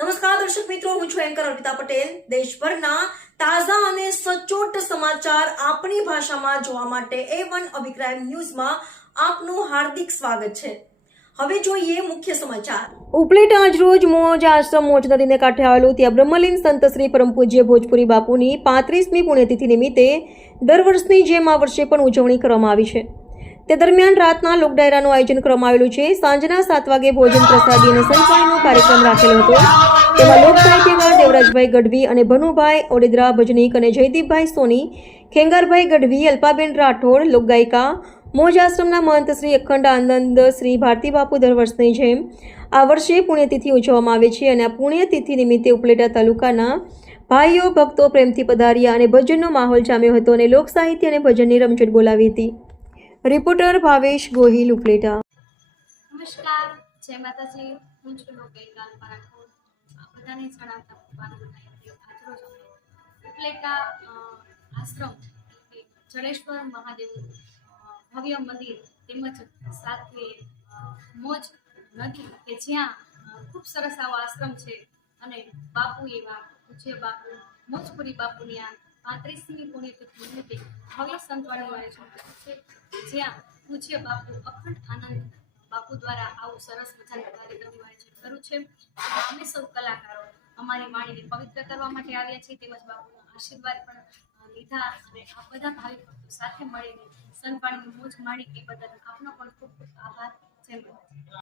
નમસ્કાર, દર્શક મિત્રો, હું છું એન્કર અર્પિતા પટેલ. દેશભરના તાજા અને સચોટ સમાચાર આપણી ભાષામાં જોવા માટે એ વન અભિપ્રાય ન્યૂઝમાં આપનું હાર્દિક સ્વાગત છે. હવે જોઈએ મુખ્ય સમાચાર. ઉપલેટા આજરોજ મોજ આશ્રમ મોજ નદીને કાંઠે આવેલું ત્યાં બ્રહ્મલીન સંત શ્રી પરમ પૂજ્ય ભોજપુરી બાપુની પાંત્રીસમી પુણ્યતિથિ નિમિત્તે દર વર્ષની જેમ આ વર્ષે પણ ઉજવણી કરવામાં આવી છે. તે દરમિયાન રાતના લોક ડાયરાનું આયોજન કરવામાં આવેલું છે. સાંજના સાત વાગે ભોજન પ્રસાદી અને સંતવાણીનો કાર્યક્રમ રાખેલો હતો. તેમાં લોક સાહિત્યકાર દેવરાજભાઈ ગઢવી અને ભનુભાઈ ઓડેદરા, ભજનીક અને જયદીપભાઈ સોની, ખેંગારભાઈ ગઢવી, અલ્પાબેન રાઠોડ લોકગાયિકા મોજ આશ્રમના મહંત શ્રી અખંડ આનંદ, શ્રી ભારતી બાપુ દર વર્ષની જેમ આ વર્ષે પુણ્યતિથિ ઉજવવામાં આવે છે અને આ પુણ્યતિથિ નિમિત્તે ઉપલેટા તાલુકાના ભાઈઓ, ભક્તો પ્રેમથી પધાર્યા અને ભજનનો માહોલ જામ્યો હતો અને લોક સાહિત્ય અને ભજનની રમઝટ બોલાવી હતી. રિપોર્ટર ભાવેશ ગોહિલ ઉપલેટા. નમસ્કાર જય માતાજી. હું છું અલ્પા આ બધાને જણાવતા ઉપલેટા આશ્રમ જડેશ્વર મહાદેવનું અ, ભવ્ય મંદિર તેમજ સાથે મોજ નદી કે જ્યાં ખૂબ સરસ આવો આશ્રમ છે. અને બાપુ એવા પૂજ્ય બાપુ મોજપુરી બાપુની આ પાંત્રીસમી પુણ્યતિથિ નિમિત્તે ભવ્ય સંતવાનું આયોજન જ્યાં પૂજ્ય બાપુ અખંડ આનંદ બાપુ દ્વારા આવું સરસ મજાનું કાર્યક્રમનું આયોજન કર્યું છે. અમે સૌ કલાકારો અમારી વાણીને પવિત્ર કરવા માટે આવ્યા છીએ. તેમજ બાપુનો આશીર્વાદ પણ લીધા અને આ બધા ભાવિક ભક્તો સાથે મળીને સંતવાણીની મોજ માણી એ બદલ આપનો પણ ખૂબ ખૂબ આભાર. જય